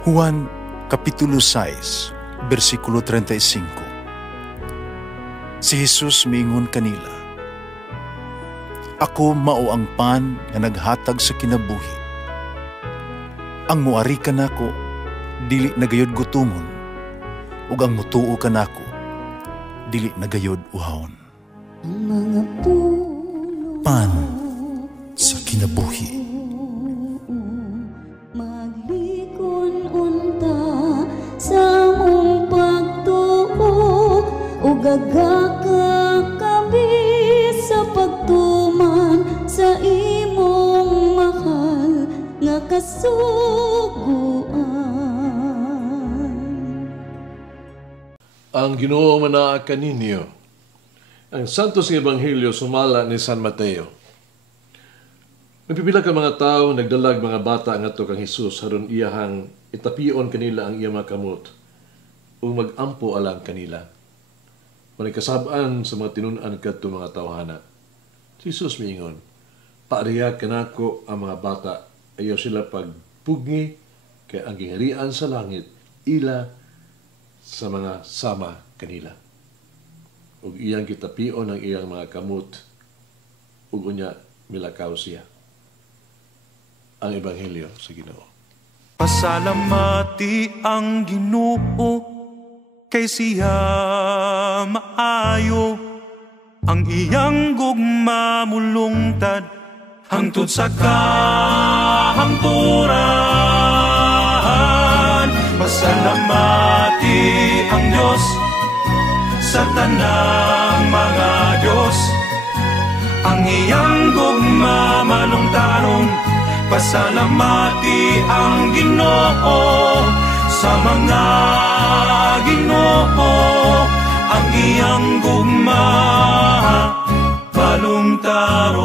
Juan Kapitulo 6, versikulo 35. Si Jesus miingon kanila, "Ako mao ang pan nga naghatag sa kinabuhi. Ang muari kanako dili nagayod gutomon, ug ang mutuo kanako dili nagayod uhawon." Ang mga Pan sa kinabuhi. maglikon unta sa mong pagtuo ug gagaka kami sa pagtuman sa imong mahal nga kasuguan. Ang Ginoo manaa kaninyo. Ang Santos ng Ebanghelyo sumala ni San Mateo. Nagpipila ka mga tao, nagdalag mga bata ngadto kang Hesus aron iyahang itapion kanila ang iyang mga kamot ug magampo alang kanila. Manay kasab-an sa mga tinun-an kadto mga tawhana. Si Hesus miingon, "Paariya kanako ang mga bata, ayaw sila pagpugni kay ang gingharian sa langit ila sa mga sama kanila." Ug iyang kitapion ang iyang mga kamot ug unya milakaw siya. Ang Ebanghelyo sa Ginoo. Pasalamati ang Ginoo kay siya maayo, ang iyang gugma mulungtad hangtod sa kahangturan. Pasalamati ang Dios sa tanang mga Diyos, ang iyang gugma malungtaron. Pasalamati ang Ginoo sa mga Ginoo, ang iyang gugma malungtaron.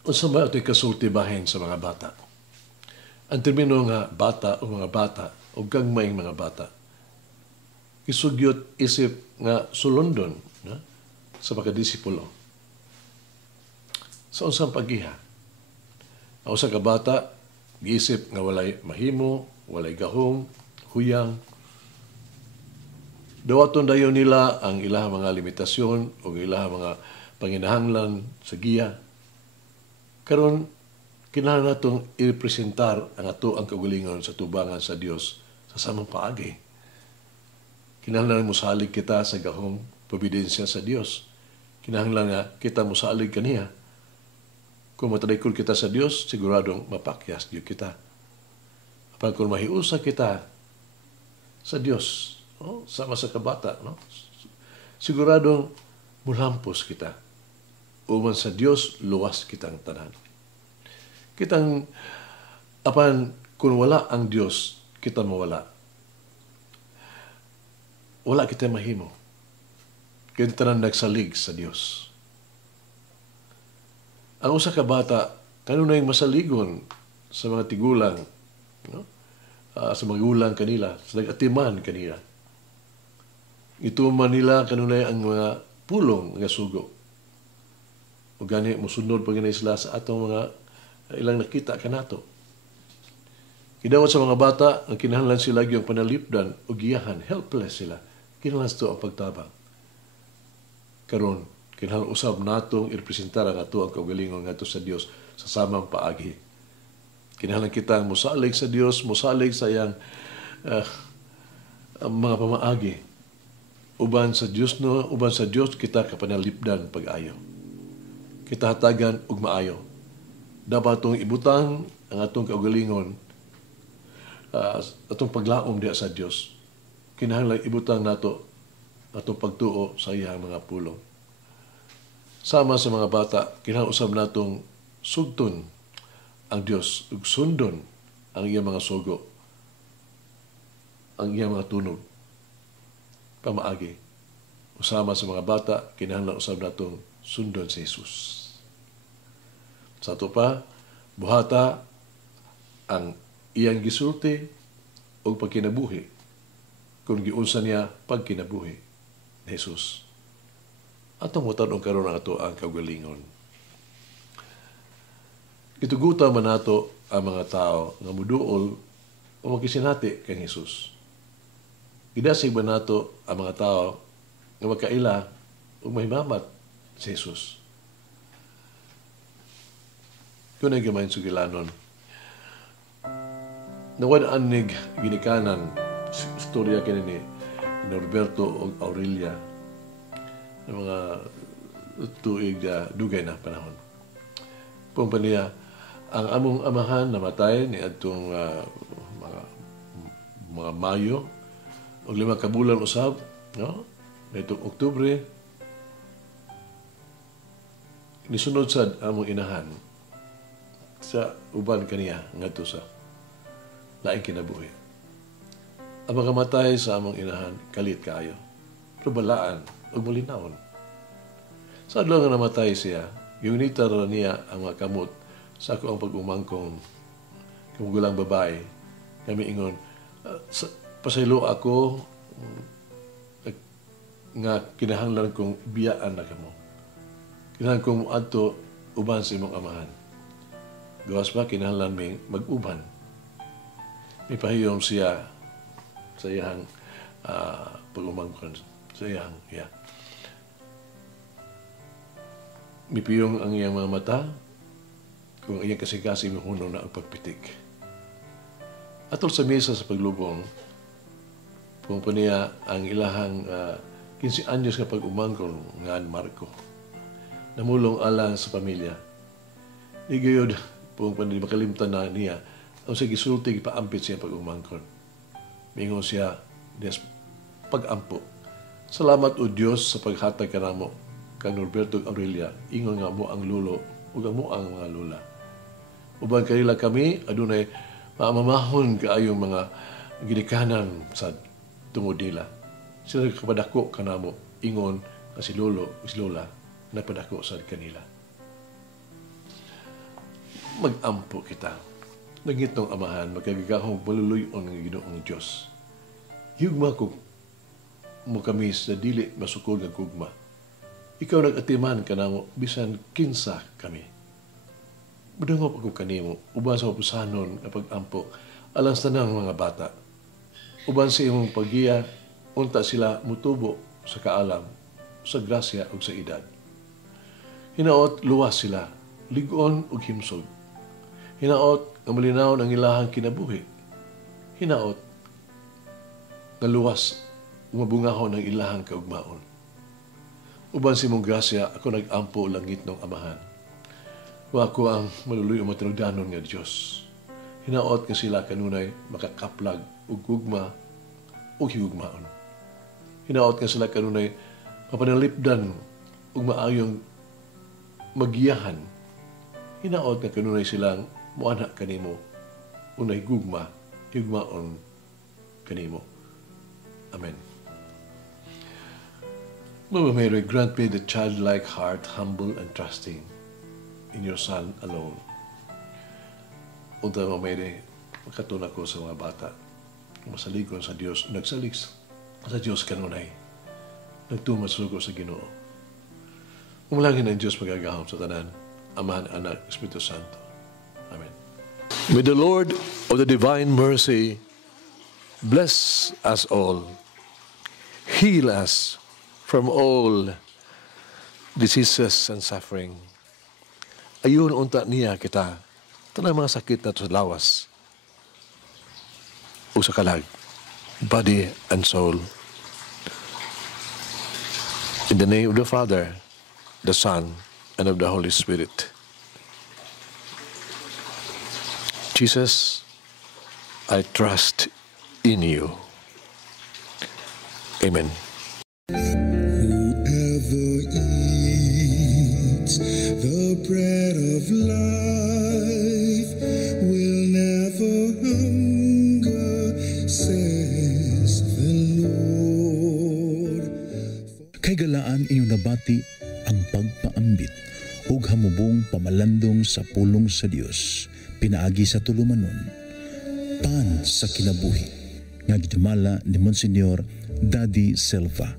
Unsa ba ito'y kasulti bahin sa mga bata? Ang termino nga bata o mga bata o gagmayng mga bata, isugyot isip nga sulundon na, sa pagkadisipulo. Sa unsang pagiha, ang usa ka bata, giisip nga walay mahimo, walay gahom, huyang. Dawaton dayon nila ang ilahang mga limitasyon o ilahang mga panginahanglan sa giya. Karon kinahanglan natong i-representar ang ato ang kagalingon sa tubangan sa Dios sa samang paagi. Kinahanglan musalig kita sa gahong probidensya sa Dios. Kinahanglan nga kita musalig kaniya. Kung matalikod kita sa Dios, siguradong mapakyas Diyo kita. Apang kung mahiusa kita sa Dios, sama sa kabata, siguradong mulampos kita. Uman sa Dios, luwas kitang tanan. Kitang, apan kung wala ang Diyos, kita mawala. Wala kita mahimo. Kaya tanan nagsalig sa Diyos. Ang usa ka bata, kanunay masaligon sa mga tigulang, sa mga gulang kanila, sa nag-atiman kanila. Ituman nila kanunay ang mga pulong nga sugo. O gani, musunod pa ganay sila sa atong mga ilang nakita kanato. Kidawat sa mga bata, ang kinahanglan sila yung panalipdan o giyahan, helpless sila. Kinahanglan ito ang pagtabang. Karon, kinahanglan usab natong i-representar ang ato ang kaugalingon nga sa Dios sa samang paagi. Kinahanglan kita musalig sa Dios, musalig sa iyang mga pamaagi. Uban sa Dios kita kapanalipdan pag-ayo. Kita hatagan og maayo. Dapat itong ibutang ang atong kaugalingon, atong paglaom diya sa Dios. Kinahanglan ibutang nato atong pagtuo sa iyang mga pulong. Sama sa mga bata, kinahanglan usab natong sugton ang Dios ug sundon ang iyang mga sugo, ang iyang mga tunog, pamaagi. Usama sa mga bata, kinahanglan usab natong sundon si Jesus. Sa ito pa, buhata ang iyang gisulti o pagkinabuhi kung giunsa niya pagkinabuhi ni Jesus. Atong mutanong karon ang ato ang kaugalingon. itugutan man nato ang mga tao nga muduol o magkisinati kay Jesus. Idasig ba nato ang mga tao nga magkaila o mahimamat si Jesus. Kung ay gamayin sugilanon, nawad anig ginikanan istorya kini ni Norberto o Aurelia ng mga tuig dugay na panahon. Pumpaniya, ang among amahan namatay ni adtong mga Mayo o 5 ka bulan usab, no? Nitong Oktubre, nisunod sad among inahan sa uban kaniya ngadto sa laing kinabuhi. Ang pagkamatay sa among inahan kalit kaayo, pero balaan ug malinawon. Sa adlaw nga namatay siya, giunita ra niya ang mga kamot sa ako ang pag-umangkong kamugulang babae. Kami ingon, pasaylo ako nga kinahanglan kong biyaan na kamo. Kinahanglan kong adto uban sa imong amahan. Gawas ba kinahanglan may mag-uban. May pahiyom siya sa iyang pag-umangkon. Sa iyang, May piyong ang iyang mga mata kung iyang kasi-kasi may hunong na ang pagpitik. Atol sa mesa sa paglubong, pumpa niya ang ilahang 15 anyos nga pag-umangkon nga Marco. Namulong alang sa pamilya. Igayod, pumpa niya makalimtan na niya ang sa gisulti ipaampit siya pag-umangkon. Mingon siya, des pag-ampo. Salamat o Diyos sa paghatag kanamo kang Norberto Aurelia, ingon nga mo ang lulo ug mo ang mga lula. Uban kanila kami adunay maamamahon kaayong mga ginikanan sa tungod nila. Sila kapadako kanamo ingon nga si lolo ug si lola napadako sa kanila. Mag-ampo kita. Nagitong amahan, magkagagahong maluluyon ng Ginoong Diyos. Higugma ko mo kami sa dili masukod ng gugma. Ikaw nag-atiman ka na mo, bisan kinsa kami. Budangop ako kanimo, uban sa mapusanon na pag-ampo, alang sa tanang mga bata. Uban sa imong paggiya, unta sila mutubo sa kaalam, sa grasya o sa edad. Hinaot, luwas sila, ligon o himsog. Hinaot, ang malinaw ng ilahang kinabuhi. Hinaot, nga luwas, umabungahon ng ilahang kaugmaon. Uban si mong grasya, ako nag-ampo langit ng amahan. Wa ako ang maluluy o matinugdanon nga Diyos. Hinaot nga sila kanunay makakaplag o gugma o higugmaon. Hinaot nga sila kanunay mapanalipdan o maayong magiyahan. Hinaot nga kanunay silang muanak kanimo unay gugma, higugmaon kanimo. Amen. Mama Mary, grant me the childlike heart, humble and trusting in your Son alone. Unta, Mama Mary, makatuna ko sa mga bata, masaligon sa Diyos, nagsalig sa Diyos kanunay, nagtumasugo sa Ginoo. Umalangin ang Diyos magagahom sa tanan, Amahan, Anak, Espiritu Santo. Amen. May the Lord of the divine mercy bless us all, heal us from all diseases and suffering. Ayun unta niya kita, tanang mga sakit na sa lawas o sa kalag, body and soul. In the name of the Father, the Son, and of the Holy Spirit. Jesus, I trust in you. Amen. The bread of life will never hunger, says the Lord. Kay galaan inyong nabati ang pagpaambit ug hamubong pamalandong sa pulong sa Dios pinaagi sa tulumanon pan sa kinabuhi nga gidumala ni Monsignor Daddy Silva.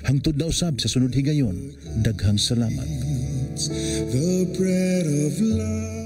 Hangtod na usab sa sunod higayon, daghang salamat. The bread of life.